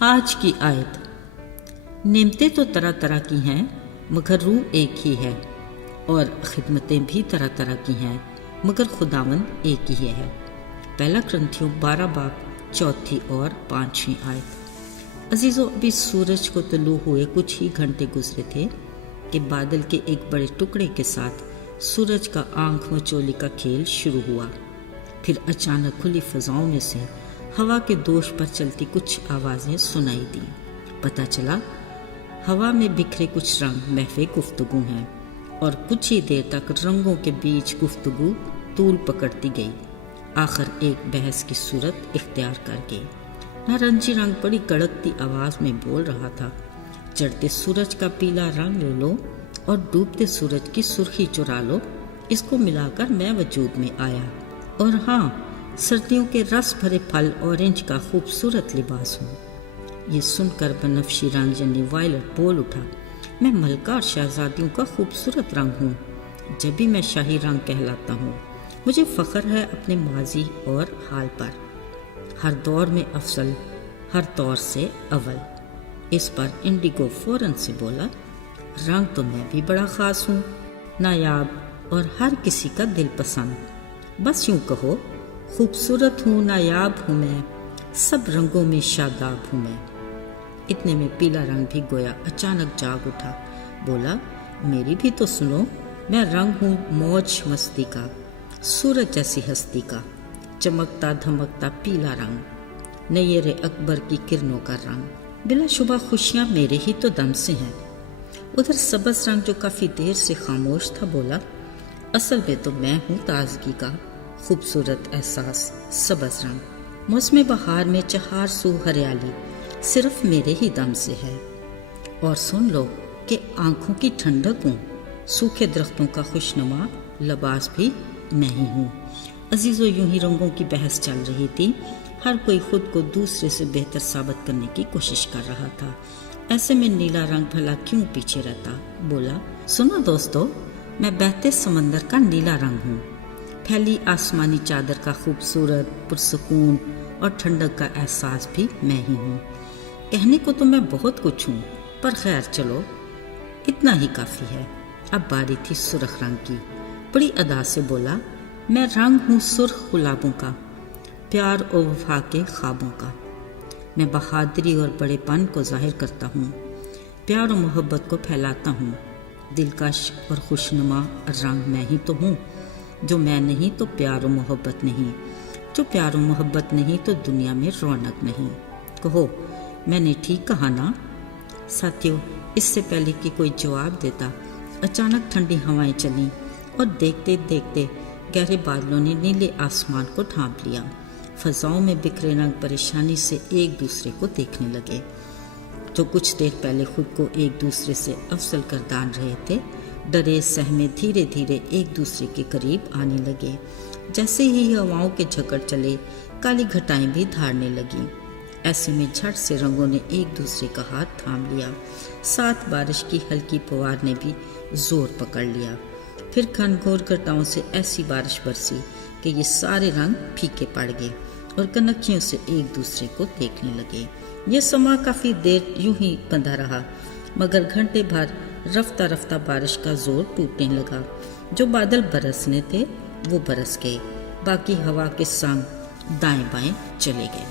آج کی آیت۔ نعمتیں تو طرح طرح کی ہیں مگر روح ایک ہی ہے، اور خدمتیں بھی طرح طرح کی ہیں مگر خداوند ایک ہی ہے۔ پہلا کرنتھیوں 12 باب 4 اور 5 آیت۔ عزیزو، ابھی سورج کو طلوع ہوئے کچھ ہی گھنٹے گزرے تھے کہ بادل کے ایک بڑے ٹکڑے کے ساتھ سورج کا آنکھ مچولی کا کھیل شروع ہوا۔ پھر اچانک کھلی فضاؤں میں سے ہوا کے دوش پر چلتی کچھ آوازیں سنائی دیں۔ پتہ چلا ہوا میں بکھرے کچھ رنگ محو گفتگو ہیں، اور کچھ ہی دیر تک رنگوں کے بیچ گفتگو طول پکڑتی گئی، آخر ایک بحث کی صورت اختیار کر گئی۔ نارنجی رنگ بڑی کڑکتی آواز میں بول رہا تھا، چڑھتے سورج کا پیلا رنگ لے لو اور ڈوبتے سورج کی سرخی چرا لو، اس کو ملا کر میں وجود میں آیا، اور ہاں، سردیوں کے رس بھرے پھل اورنج کا خوبصورت لباس ہوں۔ یہ سن کر بنفشی رنگ یعنی وائلٹ بول اٹھا، میں ملکہ اور شہزادیوں کا خوبصورت رنگ ہوں، جب بھی میں شاہی رنگ کہلاتا ہوں۔ مجھے فخر ہے اپنے ماضی اور حال پر، ہر دور میں افضل، ہر طور سے اول۔ اس پر انڈیگو فوراً سے بولا، رنگ تو میں بھی بڑا خاص ہوں، نایاب اور ہر کسی کا دل پسند، بس یوں کہو، خوبصورت ہوں، نایاب ہوں میں، سب رنگوں میں شاداب ہوں میں۔ اتنے میں پیلا رنگ بھی گویا اچانک جاگ اٹھا، بولا، میری بھی تو سنو، میں رنگ ہوں موج مستی کا، سورج جیسی ہستی کا، چمکتا دھمکتا پیلا رنگ، نیر اکبر کی کرنوں کا رنگ، بلا شبہ خوشیاں میرے ہی تو دم سے ہیں۔ ادھر سبز رنگ جو کافی دیر سے خاموش تھا بولا، اصل میں تو میں ہوں تازگی کا خوبصورت احساس، سبز رنگ، موسم بہار میں چہار سو ہریالی صرف میرے ہی دم سے ہے۔ اور سن لو کہ آنکھوں کی ٹھنڈک ہوں، سوکھے درختوں کا خوشنما لباس بھی میں ہی ہوں۔ عزیزو، یوں ہی رنگوں کی بحث چل رہی تھی، ہر کوئی خود کو دوسرے سے بہتر ثابت کرنے کی کوشش کر رہا تھا۔ ایسے میں نیلا رنگ بھلا کیوں پیچھے رہتا؟ بولا، سنو دوستو، میں بہتے سمندر کا نیلا رنگ ہوں، پھیلی آسمانی چادر کا خوبصورت، پرسکون اور ٹھنڈک کا احساس بھی میں ہی ہوں۔ کہنے کو تو میں بہت کچھ ہوں، پر خیر چلو، اتنا ہی کافی ہے۔ اب باری تھی سرخ رنگ کی، بڑی ادا سے بولا، میں رنگ ہوں سرخ گلابوں کا، پیار و وفا کے خوابوں کا، میں بہادری اور بڑے پن کو ظاہر کرتا ہوں، پیار و محبت کو پھیلاتا ہوں، دلکش اور خوشنما رنگ میں ہی تو ہوں، جو میں نہیں تو پیار و محبت نہیں، جو پیار و محبت نہیں تو دنیا میں رونق نہیں۔ کہو، میں نے ٹھیک کہا نا؟ ساتھیو، اس سے پہلے کہ کوئی جواب دیتا، اچانک ٹھنڈی ہوائیں چلیں اور دیکھتے دیکھتے گہرے بادلوں نے نیلے آسمان کو ڈھانپ لیا۔ فضاؤں میں بکھرے رنگ پریشانی سے ایک دوسرے کو دیکھنے لگے، جو کچھ دیر پہلے خود کو ایک دوسرے سے افضل گردان رہے تھے، ڈرے سہمے دھیرے دھیرے ایک دوسرے کے قریب آنے لگے۔ جیسے ہی ہواؤں کے جھکڑ چلے، کالی گھٹائیں بھی دھاڑنے لگیں۔ ایسے میں جھٹ سے رنگوں نے ایک دوسرے کا ہاتھ تھام لیا، ساتھ بارش کی ہلکی پوار نے بھی زور پکڑ لیا۔ پھر گھن گھور گھٹاؤں سے ایسی بارش برسی کہ یہ سارے رنگ پھیکے پڑ گئے اور کنکھیوں سے ایک دوسرے کو دیکھنے لگے۔ یہ سما کافی دیر یوں ہی بندھا رہا، مگر گھنٹے بھر رفتہ رفتہ بارش کا زور ٹوٹنے لگا۔ جو بادل برسنے تھے وہ برس گئے، باقی ہوا کے سنگ دائیں بائیں چلے گئے،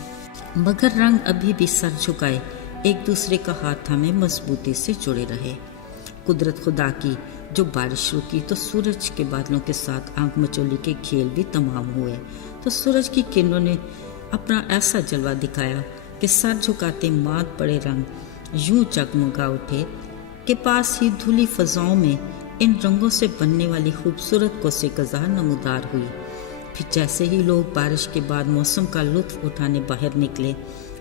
مگر رنگ ابھی بھی سر جھکائے ایک دوسرے کا ہاتھ تھامے مضبوطی سے جڑے رہے۔ قدرت خدا کی، جو بارش رکی تو سورج کے بادلوں کے ساتھ آنکھ مچولی کے کھیل بھی تمام ہوئے، تو سورج کی کرنوں نے اپنا ایسا جلوہ دکھایا کہ سر جھکاتے مات پڑے رنگ یوں جگمگا اٹھے کہ پاس ہی دھلی فضاؤں میں ان رنگوں سے بننے والی خوبصورت کوسے قزح نمودار ہوئی۔ پھر جیسے ہی لوگ بارش کے بعد موسم کا لطف اٹھانے باہر نکلے،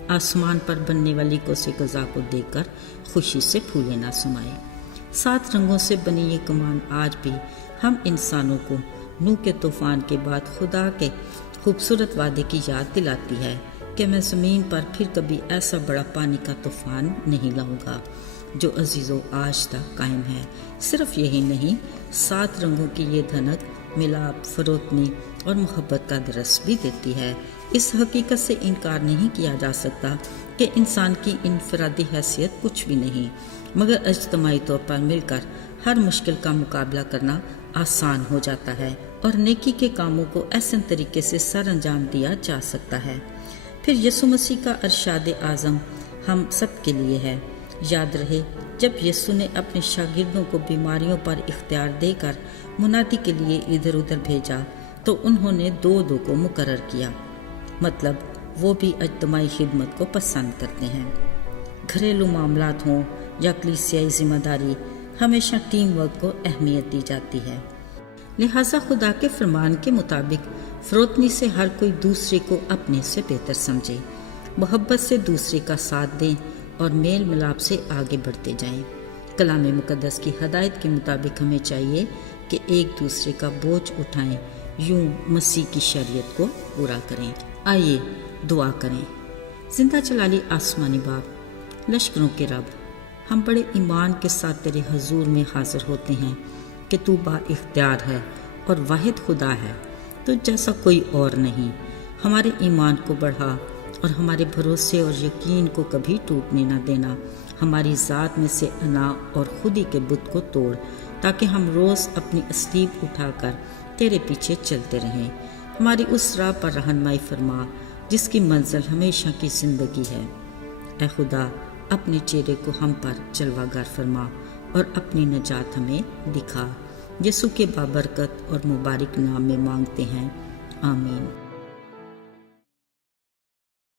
آسمان پر بننے والی کوسے قزح کو دیکھ کر خوشی سے پھولے نہ سمائے۔ 7 رنگوں سے بنی یہ کمان آج بھی ہم انسانوں کو نوح کے طوفان کے بعد خدا کے خوبصورت وعدے کی یاد دلاتی ہے کہ میں زمین پر پھر کبھی ایسا بڑا پانی کا طوفان نہیں لاؤں گا، جو عزیزو آج تک قائم ہے۔ صرف یہی نہیں، 7 رنگوں کی یہ دھنک ملاپ، فروتنی اور محبت کا درس بھی دیتی ہے۔ اس حقیقت سے انکار نہیں کیا جا سکتا کہ انسان کی انفرادی حیثیت کچھ بھی نہیں، مگر اجتماعی طور پر مل کر ہر مشکل کا مقابلہ کرنا آسان ہو جاتا ہے اور نیکی کے کاموں کو احسن طریقے سے سر انجام دیا جا سکتا ہے۔ پھر یسوع مسیح کا ارشاد اعظم ہم سب کے لیے ہے۔ یاد رہے، جب یسوع نے اپنے شاگردوں کو بیماریوں پر اختیار دے کر منادی کے لیے ادھر ادھر بھیجا تو انہوں نے 2 کو مقرر کیا، مطلب وہ بھی اجتماعی خدمت کو پسند کرتے ہیں۔ گھریلو معاملات ہوں یا کلیسیائی ذمہ داری، ہمیشہ ٹیم ورک کو اہمیت دی جاتی ہے۔ لہٰذا خدا کے فرمان کے مطابق فروتنی سے ہر کوئی دوسرے کو اپنے سے بہتر سمجھے، محبت سے دوسرے کا ساتھ دیں اور میل ملاپ سے آگے بڑھتے جائیں۔ کلام مقدس کی ہدایت کے مطابق ہمیں چاہیے کہ ایک دوسرے کا بوجھ اٹھائیں، یوں مسیح کی شریعت کو پورا کریں۔ آئیے دعا کریں۔ زندہ جلالی آسمانی باپ، لشکروں کے رب، ہم بڑے ایمان کے ساتھ تیرے حضور میں حاضر ہوتے ہیں کہ تو با اختیار ہے اور واحد خدا ہے، تو جیسا کوئی اور نہیں۔ ہمارے ایمان کو بڑھا اور ہمارے بھروسے اور یقین کو کبھی ٹوٹنے نہ دینا۔ ہماری ذات میں سے انا اور خودی کے بت کو توڑ، تاکہ ہم روز اپنی اسلیب اٹھا کر تیرے پیچھے چلتے رہیں۔ ہماری اس راہ پر رہنمائی فرما جس کی منزل ہمیشہ کی زندگی ہے۔ اے خدا، اپنے چہرے کو ہم پر جلوہ گر فرما اور اپنی نجات ہمیں دکھا۔ یسوع کے بابرکت اور مبارک نام میں مانگتے ہیں، آمین۔